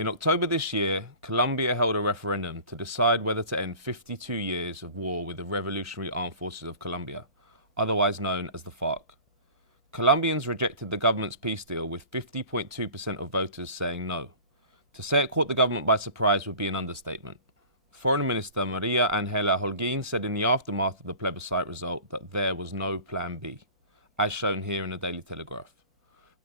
In October this year, Colombia held a referendum to decide whether to end 52 years of war with the Revolutionary Armed Forces of Colombia, otherwise known as the FARC. Colombians rejected the government's peace deal with 50.2% of voters saying no. To say it caught the government by surprise would be an understatement. Foreign Minister Maria Angela Holguin said in the aftermath of the plebiscite result that there was no plan B, as shown here in the Daily Telegraph.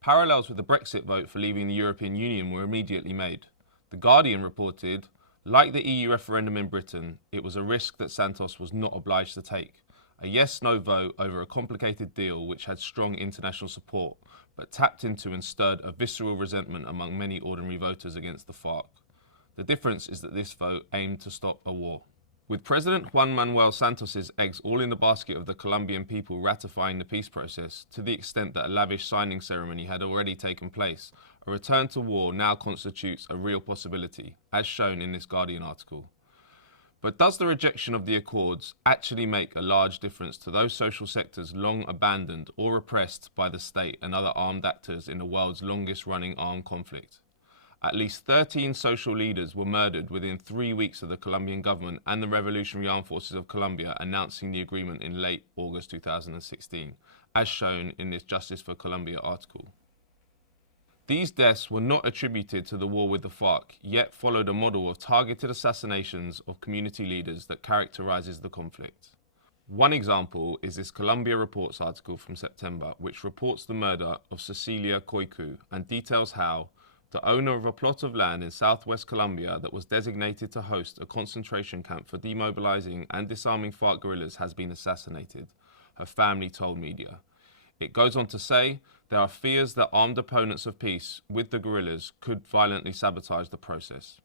Parallels with the Brexit vote for leaving the European Union were immediately made. The Guardian reported, like the EU referendum in Britain, it was a risk that Santos was not obliged to take. A yes-no vote over a complicated deal which had strong international support, but tapped into and stirred a visceral resentment among many ordinary voters against the FARC. The difference is that this vote aimed to stop a war. With President Juan Manuel Santos's eggs all in the basket of the Colombian people ratifying the peace process, to the extent that a lavish signing ceremony had already taken place, a return to war now constitutes a real possibility, as shown in this Guardian article. But does the rejection of the Accords actually make a large difference to those social sectors long abandoned or repressed by the state and other armed actors in the world's longest-running armed conflict? At least 13 social leaders were murdered within 3 weeks of the Colombian government and the Revolutionary Armed Forces of Colombia announcing the agreement in late August 2016, as shown in this Justice for Colombia article. These deaths were not attributed to the war with the FARC, yet followed a model of targeted assassinations of community leaders that characterizes the conflict. One example is this Colombia Reports article from September, which reports the murder of Cecilia Coicu and details how the owner of a plot of land in southwest Colombia that was designated to host a concentration camp for demobilizing and disarming FARC guerrillas has been assassinated, her family told media. It goes on to say there are fears that armed opponents of peace with the guerrillas could violently sabotage the process.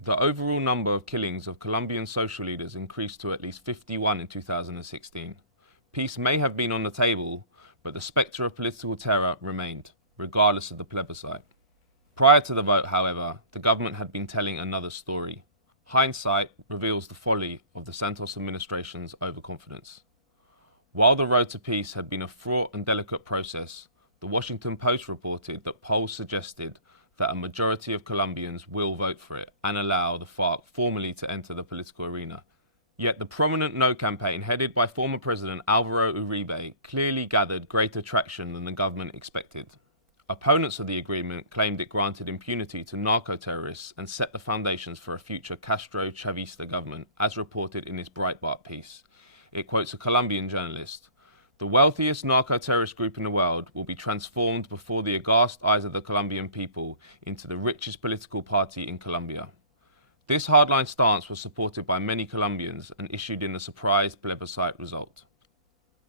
The overall number of killings of Colombian social leaders increased to at least 51 in 2016. Peace may have been on the table, but the spectre of political terror remained, regardless of the plebiscite. Prior to the vote, however, the government had been telling another story. Hindsight reveals the folly of the Santos administration's overconfidence. While the road to peace had been a fraught and delicate process, the Washington Post reported that polls suggested that a majority of Colombians will vote for it and allow the FARC formally to enter the political arena. Yet the prominent No campaign headed by former President Alvaro Uribe clearly gathered greater traction than the government expected. Opponents of the agreement claimed it granted impunity to narco-terrorists and set the foundations for a future Castro-Chavista government, as reported in this Breitbart piece. It quotes a Colombian journalist. The wealthiest narco-terrorist group in the world will be transformed before the aghast eyes of the Colombian people into the richest political party in Colombia. This hardline stance was supported by many Colombians and issued in the surprise plebiscite result.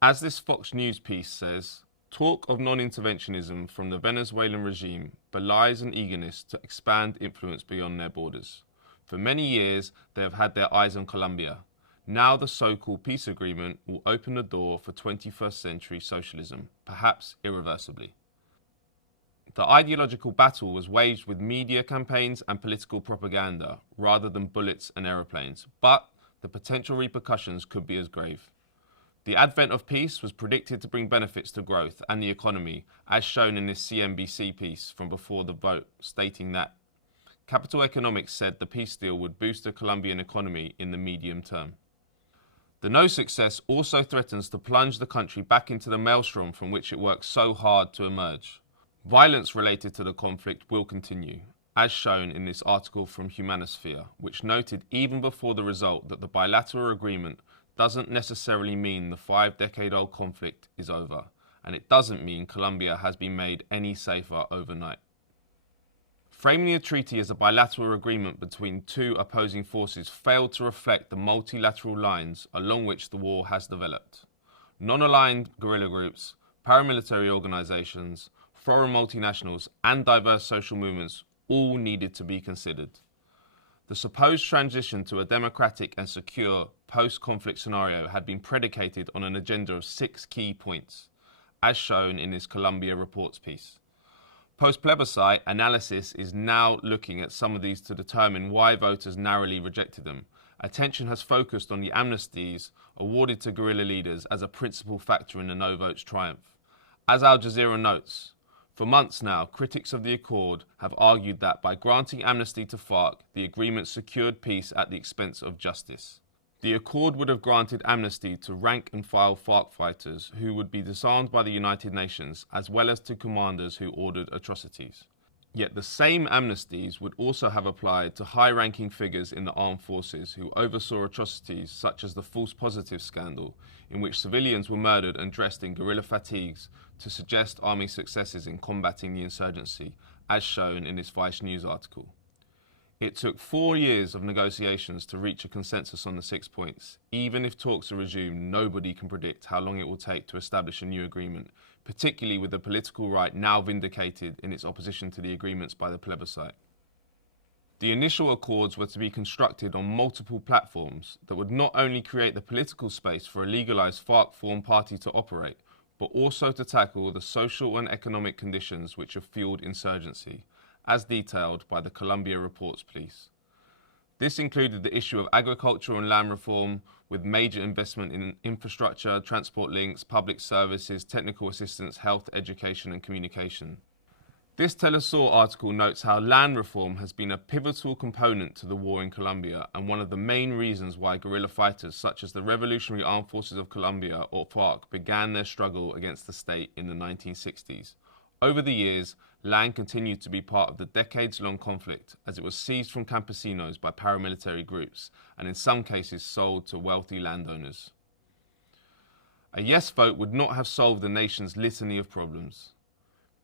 As this Fox News piece says, talk of non-interventionism from the Venezuelan regime belies an eagerness to expand influence beyond their borders. For many years, they have had their eyes on Colombia. Now the so-called peace agreement will open the door for 21st century socialism, perhaps irreversibly. The ideological battle was waged with media campaigns and political propaganda rather than bullets and aeroplanes, but the potential repercussions could be as grave. The advent of peace was predicted to bring benefits to growth and the economy, as shown in this CNBC piece from before the vote, stating that Capital Economics said the peace deal would boost the Colombian economy in the medium term. The no success also threatens to plunge the country back into the maelstrom from which it worked so hard to emerge. Violence related to the conflict will continue, as shown in this article from Humanosphere, which noted even before the result that the bilateral agreement doesn't necessarily mean the 5-decade-old conflict is over, and it doesn't mean Colombia has been made any safer overnight. Framing the treaty as a bilateral agreement between two opposing forces failed to reflect the multilateral lines along which the war has developed. Non-aligned guerrilla groups, paramilitary organizations, foreign multinationals, and diverse social movements all needed to be considered. The supposed transition to a democratic and secure post-conflict scenario had been predicated on an agenda of 6 key points, as shown in this Colombia Reports piece. Post-plebiscite analysis is now looking at some of these to determine why voters narrowly rejected them. Attention has focused on the amnesties awarded to guerrilla leaders as a principal factor in the no vote's triumph. As Al Jazeera notes, For months now, critics of the accord have argued that by granting amnesty to FARC, the agreement secured peace at the expense of justice. The accord would have granted amnesty to rank-and-file FARC fighters who would be disarmed by the United Nations, as well as to commanders who ordered atrocities. Yet the same amnesties would also have applied to high-ranking figures in the armed forces who oversaw atrocities such as the false positive scandal, in which civilians were murdered and dressed in guerrilla fatigues to suggest army successes in combating the insurgency, as shown in this Vice News article. It took 4 years of negotiations to reach a consensus on the 6 points. Even if talks are resumed, nobody can predict how long it will take to establish a new agreement, particularly with the political right now vindicated in its opposition to the agreements by the plebiscite. The initial accords were to be constructed on multiple platforms that would not only create the political space for a legalised FARC-formed party to operate, but also to tackle the social and economic conditions which have fueled insurgency, as detailed by the Colombia Reports Police. This included the issue of agriculture and land reform, with major investment in infrastructure, transport links, public services, technical assistance, health, education and communication. This Telesur article notes how land reform has been a pivotal component to the war in Colombia and one of the main reasons why guerrilla fighters such as the Revolutionary Armed Forces of Colombia, or FARC, began their struggle against the state in the 1960s. Over the years, land continued to be part of the decades-long conflict as it was seized from campesinos by paramilitary groups and in some cases sold to wealthy landowners. A yes vote would not have solved the nation's litany of problems.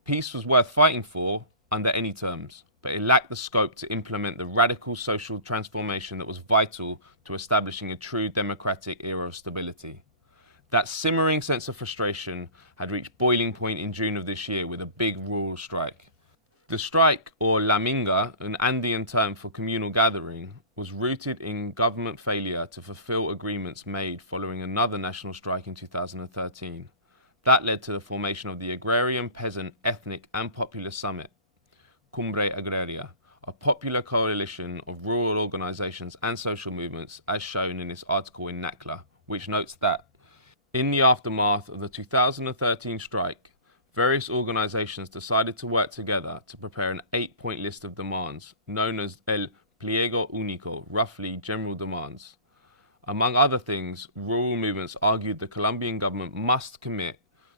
Peace was worth fighting for under any terms, but it lacked the scope to implement the radical social transformation that was vital to establishing a true democratic era of stability. That simmering sense of frustration had reached boiling point in June of this year with a big rural strike. The strike, or La Minga, an Andean term for communal gathering, was rooted in government failure to fulfill agreements made following another national strike in 2013. That led to the formation of the Agrarian, Peasant, Ethnic and Popular Summit, Cumbre Agraria, a popular coalition of rural organisations and social movements, as shown in this article in NACLA, which notes that in the aftermath of the 2013 strike, various organisations decided to work together to prepare an 8-point list of demands, known as El Pliego Único, roughly general demands. Among other things, rural movements argued the Colombian government must commit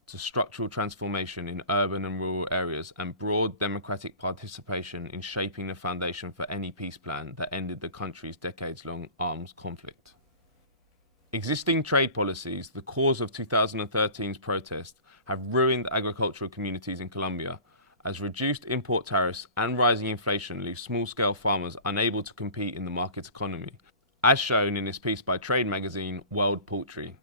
to structural transformation in urban and rural areas and broad democratic participation in shaping the foundation for any peace plan that ended the country's decades-long arms conflict. Existing trade policies, the cause of 2013's protest, have ruined agricultural communities in Colombia, as reduced import tariffs and rising inflation leave small-scale farmers unable to compete in the market economy, as shown in this piece by trade magazine World Poultry.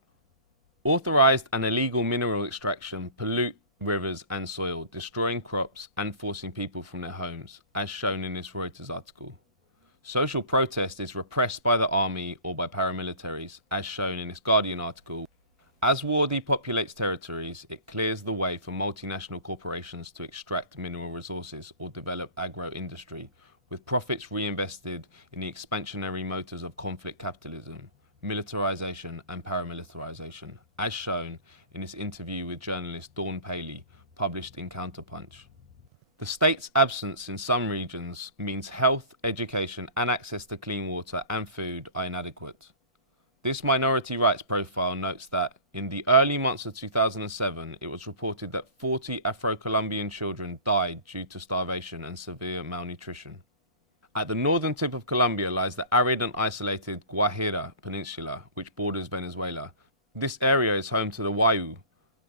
Authorized and illegal mineral extraction pollute rivers and soil, destroying crops and forcing people from their homes, as shown in this Reuters article. Social protest is repressed by the army or by paramilitaries, as shown in this Guardian article. As war depopulates territories, it clears the way for multinational corporations to extract mineral resources or develop agro-industry, with profits reinvested in the expansionary motors of conflict capitalism, militarization and paramilitarization, as shown in this interview with journalist Dawn Paley, published in Counterpunch. The state's absence in some regions means health, education and access to clean water and food are inadequate. This minority rights profile notes that in the early months of 2007, it was reported that 40 Afro-Colombian children died due to starvation and severe malnutrition. At the northern tip of Colombia lies the arid and isolated Guajira Peninsula, which borders Venezuela. This area is home to the Wayuu,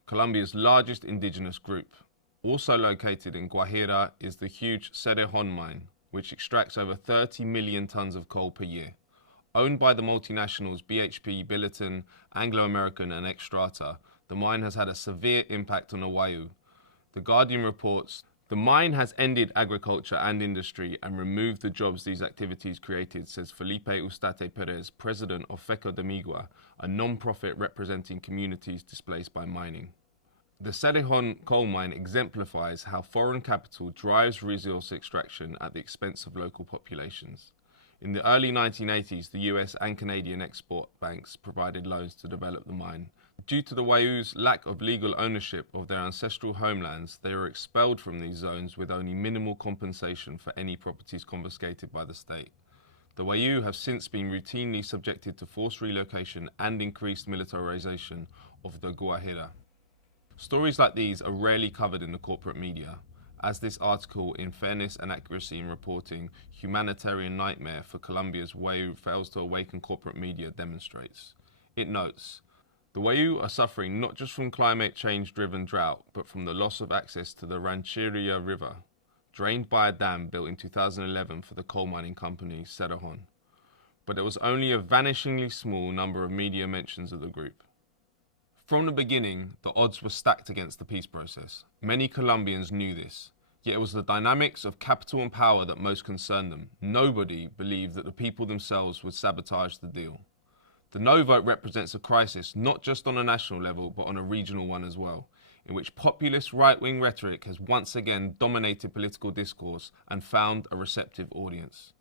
Colombia's largest indigenous group. Also located in Guajira is the huge Cerrejón mine, which extracts over 30 million tons of coal per year. Owned by the multinationals BHP, Billiton, Anglo American and Xstrata, the mine has had a severe impact on the Wayuu. The Guardian reports, the mine has ended agriculture and industry and removed the jobs these activities created, says Felipe Ustate Perez, president of FECO de Migua, a non-profit representing communities displaced by mining. The Cerrejón coal mine exemplifies how foreign capital drives resource extraction at the expense of local populations. In the early 1980s, the US and Canadian export banks provided loans to develop the mine. Due to the Wayuu's lack of legal ownership of their ancestral homelands, they were expelled from these zones with only minimal compensation for any properties confiscated by the state. The Wayuu have since been routinely subjected to forced relocation and increased militarization of the Guajira. Stories like these are rarely covered in the corporate media, as this article, in fairness and accuracy in reporting humanitarian nightmare for Colombia's Wayuu fails to awaken corporate media demonstrates. It notes, the Wayuu are suffering not just from climate change-driven drought, but from the loss of access to the Rancheria River, drained by a dam built in 2011 for the coal mining company Cerrejón. But there was only a vanishingly small number of media mentions of the group. From the beginning, the odds were stacked against the peace process. Many Colombians knew this, yet it was the dynamics of capital and power that most concerned them. Nobody believed that the people themselves would sabotage the deal. The no vote represents a crisis not just on a national level, but on a regional one as well, in which populist right-wing rhetoric has once again dominated political discourse and found a receptive audience.